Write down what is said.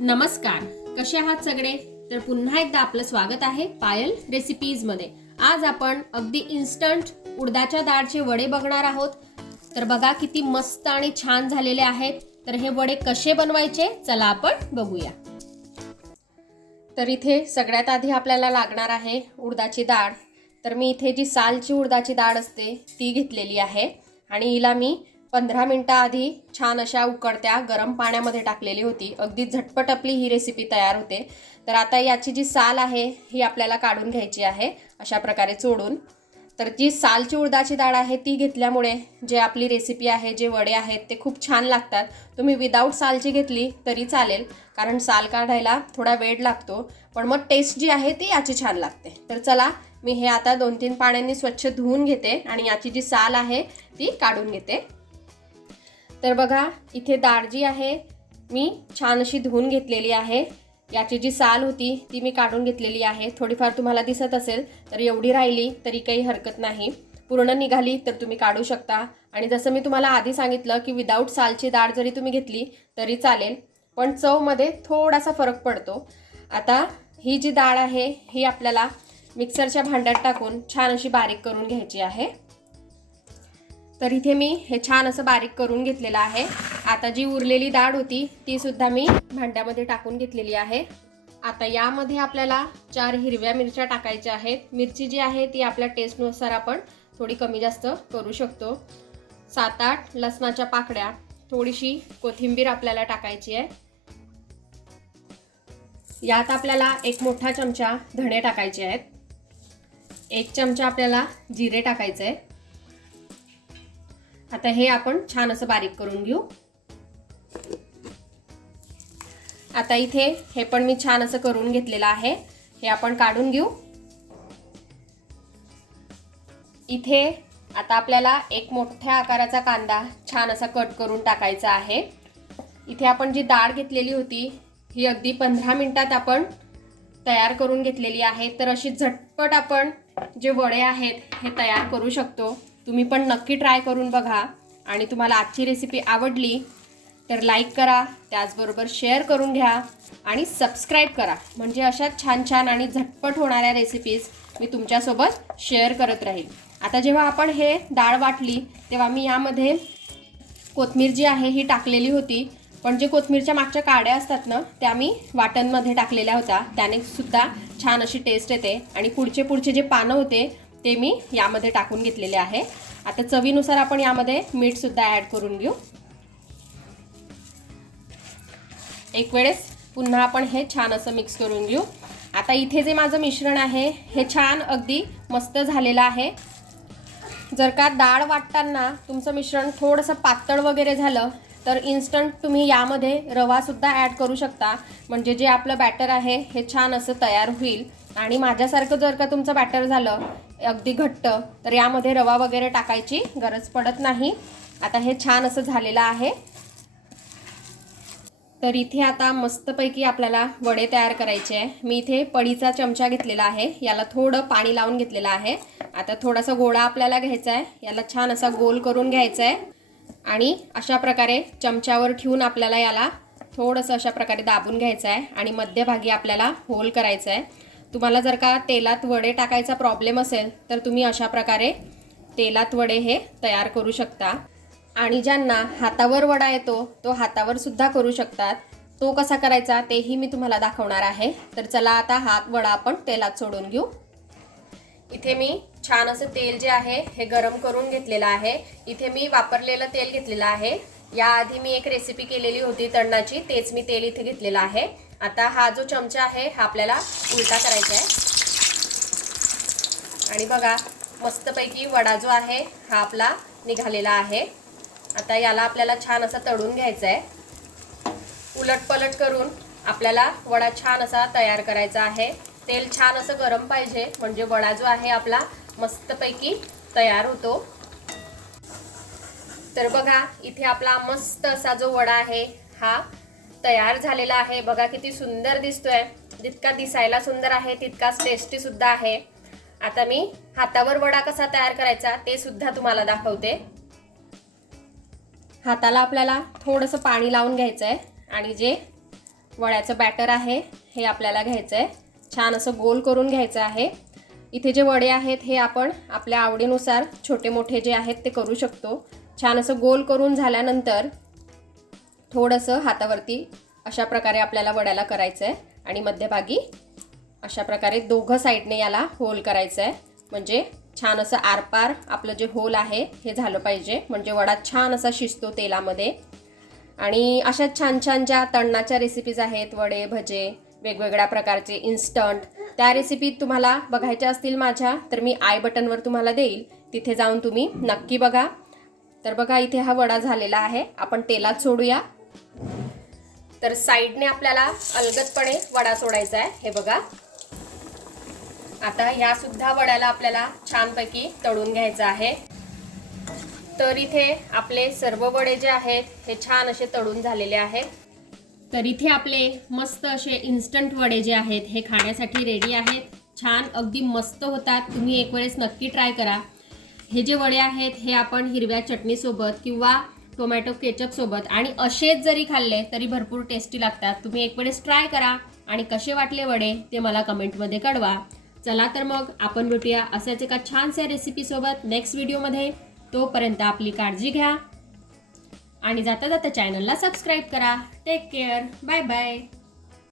नमस्कार, कसे आहात सगळे? तर पुन्हा एकदा आपलं स्वागत आहे पायल रेसिपीज मध्ये। आज आपण अगदी इन्स्टंट उडदाच्या डाळचे वडे बघणार आहोत। तर बघा किती मस्त आणि छान झालेले आहेत। तर हे वडे कसे बनवायचे चला आपण बघूया। तर इथे सगळ्यात आधी आपल्याला लागणार आहे उडदाची डाळ। तर मी इथे जी सालची उडदाची डाळ असते ती घेतलेली आहे आणि हिला मी 15 मिनिटं आधी छान अशा उकळत्या गरम पाण्यामध्ये टाकलेली होती। अगदी झटपट आपली ही रेसिपी तयार होते। तर आता याची जी साल आहे ही आपल्याला काढून घ्यायची आहे अशा प्रकारे चोडून। तर जी सालची उडदाची डाळ आहे ती घेतल्यामुळे जे आपली रेसिपी आहे, जे वडे आहेत ते खूप छान लागतात। तुम्ही विदाऊट सालची घेतली तरी चालेल, कारण साल काढायला थोडा वेळ लागतो, पण मग टेस्ट जी आहे ती याची छान लागते। तर चला मी हे आता 2-3 पाण्याने स्वच्छ धुवून घेते आणि याची जी साल आहे ती काढून घेते। तर बघा इथे डाळ जी आहे मी छान अशी धुवून घेतलेली आहे। याची जी साल होती ती मी काढून घेतलेली आहे। थोडीफार तुम्हाला दिसत असेल तर एवढी राहिली तरी काही हरकत नाही, पूर्ण निघाली तर तुम्ही काढू शकता। आणि जसं मी तुम्हाला आधी सांगितलं की विदाऊट सालची डाळ जरी तुम्ही घेतली तरी चालेल, पण चवमध्ये थोडासा फरक पडतो। आता ही जी डाळ आहे ही आपल्याला मिक्सरच्या भांड्यात टाकून छान अशी बारीक करून घ्यायची आहे। तर इथे मी हे छान असं बारीक करून घेतलेलं आहे। आता जी उरलेली डाळ होती ती सुद्धा मी भांड्यामध्ये टाकून घेतलेली आहे। आता यामध्ये आपल्याला 4 हिरव्या मिरच्या टाकायच्या आहेत। मिरची जी आहे ती आपल्या टेस्टनुसार आपण थोडी कमी जास्त करू शकतो। 7-8 लसणाच्या पाकळ्या, थोडीशी कोथिंबीर आपल्याला टाकायची आहे। यात आपल्याला 1 मोठा चमचा धणे टाकायचे आहेत। 1 चमचा आपल्याला जिरे टाकायचे आहे। आता हे आपण छान असं बारीक करून घेऊ। आता इथे हे पण मी छान असं करून घेतलेलं आहे, हे आपण काढून घेऊ। इथे आता आपल्याला 1 मोठ्या आकाराचा कांदा छान असा कट करून टाकायचा आहे। इथे आपण जी डाळ घेतलेली होती ही अगदी 15 मिनिटात आपण तयार करून घेतलेली आहे। तर अशी झटपट आपण जे वडे आहेत हे तयार करू शकतो। तुम्ही पण नक्की ट्राय करून बघा आणि तुम्हाला आजची रेसिपी आवडली तर लाईक करा, त्याचबरोबर शेअर करून घ्या आणि सबस्क्राईब करा, म्हणजे अशा छान छान आणि झटपट होणाऱ्या रेसिपीज मी तुमच्यासोबत शेअर करत राहील। आता जेव्हा आपण हे डाळ वाटली तेव्हा मी यामध्ये कोथिंबीर जी आहे ही टाकलेली होती, पण जे कोथिंबीरच्या मागच्या काड्या असतात ना त्या मी वाटणमध्ये टाकलेल्या होत्या, त्याने सुद्धा छान अशी टेस्ट येते। आणि पुढचे जे पानं होते ते मी यामध्ये टाकून घेतलेले आहे। आता चवीनुसार आपण यामध्ये मीठ सुद्धा ॲड करून घेऊ। एक वेळेस पुन्हा आपण हे छान असं मिक्स करून घेऊ। आता इथे जे माझं मिश्रण आहे हे छान अगदी मस्त झालेलं आहे। जर का डाळ वाटताना तुमचं मिश्रण थोडंसं पातळ वगैरे झालं तर इन्स्टंट तुम्ही यामध्ये रवा सुद्धा ॲड करू शकता, म्हणजे जे आपलं बॅटर आहे हे छान असं तयार होईल। आणि माझ्यासारखं जर का तुमचं बॅटर झालं अगदी घट्ट तर यामध्ये रवा वगैरे टाकायची गरज पडत नाही। आता हे छान असं झालेलं आहे। तर इथे आता मस्तपैकी आपल्याला वडे तयार करायचे आहे। मी इथे पळीचा चमचा घेतलेला आहे, याला थोडं पाणी लावून घेतलेलं आहे। आता थोडासा गोळा आपल्याला घ्यायचा आहे, याला छान असा गोल करून घ्यायचा आहे आणि अशा प्रकारे चमच्यावर ठेवून आपल्याला याला थोडंसं अशा प्रकारे दाबून घ्यायचं आहे आणि मध्यभागी आपल्याला होल करायचं आहे। तुम्हाला जर का तेलात वडे टाकायचा प्रॉब्लेम असेल तर तुम्ही अशा प्रकारे तेलात वडे हे तयार करू शकता। आणि ज्यांना हातावर वडा येतो तो हातावर सुद्धा करू शकतात। तो कसा करायचा तेही मी तुम्हाला दाखवणार आहे। तर चला आता हा वडा आपण तेलात सोडून घेऊ। इथे मी छान असं तेल जे आहे हे गरम करून घेतलेलं आहे। इथे मी वापरलेलं तेल घेतलेलं आहे। याआधी मी एक रेसिपी केलेली होती तळणाची, तेच मी तेल इथे घेतलेलं आहे। आता हा जो चमचा आहे हा आपल्याला उलटा करायचा आहे आणि बघा मस्तपैकी वडा जो आहे हा आपला निघालेला आहे। आता याला आपल्याला छान असा तळून घ्यायचा आहे। उलटपलट करून आपल्याला वडा छान असा तयार करायचा आहे। तेल छान असं गरम पाहिजे, म्हणजे वडा जो आहे आपला मस्तपैकी तयार होतो। तर बघा इथे आपला मस्त असा जो वडा आहे हा तयार झालेला आहे। बघा किती सुंदर दिसतोय, जितका दिसायला सुंदर आहे तितकाच टेस्टी सुद्धा आहे। आता मी हातावर वडा कसा तयार करायचा ते सुद्धा तुम्हाला दाखवते। हाताला आपल्याला थोडंसं पाणी लावून घ्यायचं आहे आणि जे वड्याचं बॅटर आहे हे आपल्याला घ्यायचं आहे. छान असं गोल करून घ्यायचं आहे. इथे जे वडे आहेत हे आपण आपल्या आवडीनुसार छोटे मोठे जे आहेत ते करू शकतो. छान असं गोल करून झाल्यानंतर थोडंसं हातावरती अशा प्रकारे आपल्याला वड्याला करायचं आहे आणि मध्यभागी अशा प्रकारे दोघं साईडने याला होल करायचं आहे. म्हणजे छान असं आरपार आपलं जे होल आहे हे झालं पाहिजे, म्हणजे वडा छान असा शिजतो तेलामध्ये. आणि अशा छान छान ज्या तळणाच्या रेसिपीज आहेत, वडे भजे वेगवेगळ्या प्रकारचे इन्स्टंट, त्या रेसिपी तुम्हाला बघायच्या असतील माझ्या तर मी आय बटनवर तुम्हाला देईल, तिथे जाऊन तुम्ही नक्की बघा. तर बघा इथे हा वडा झालेला आहे. आपण तेलात सोडूया. तर साईडने आपल्याला अलगदपणे वडा सोडायचा आहे. हे बघा आता ह्या सुद्धा वड्याला आपल्याला छानपैकी तळून घ्यायचं आहे. तर इथे आपले सर्व वडे जे आहेत हे छान असे तळून झालेले आहेत. तर इथे आपले मस्त असे इन्स्टंट वडे जे आहेत हे खाण्यासाठी रेडी आहेत. छान अगदी मस्त होतात. तुम्ही एक वेळेस नक्की ट्राय करा. हे जे वडे आहेत हे आपण हिरव्या चटणीसोबत किंवा टोमॅटो केचपसोबत आणि असेच जरी खाल्ले तरी भरपूर टेस्टी लागतात. तुम्ही एक वेळेस ट्राय करा आणि कसे वाटले वडे ते मला कमेंटमध्ये कळवा. चला तर मग आपण भेटूया अशाच एका छानशा रेसिपीसोबत नेक्स्ट व्हिडिओमध्ये. तोपर्यंत आपली काळजी घ्या आणि जाता जाता चॅनलला सबस्क्राईब करा. Take care. Bye bye.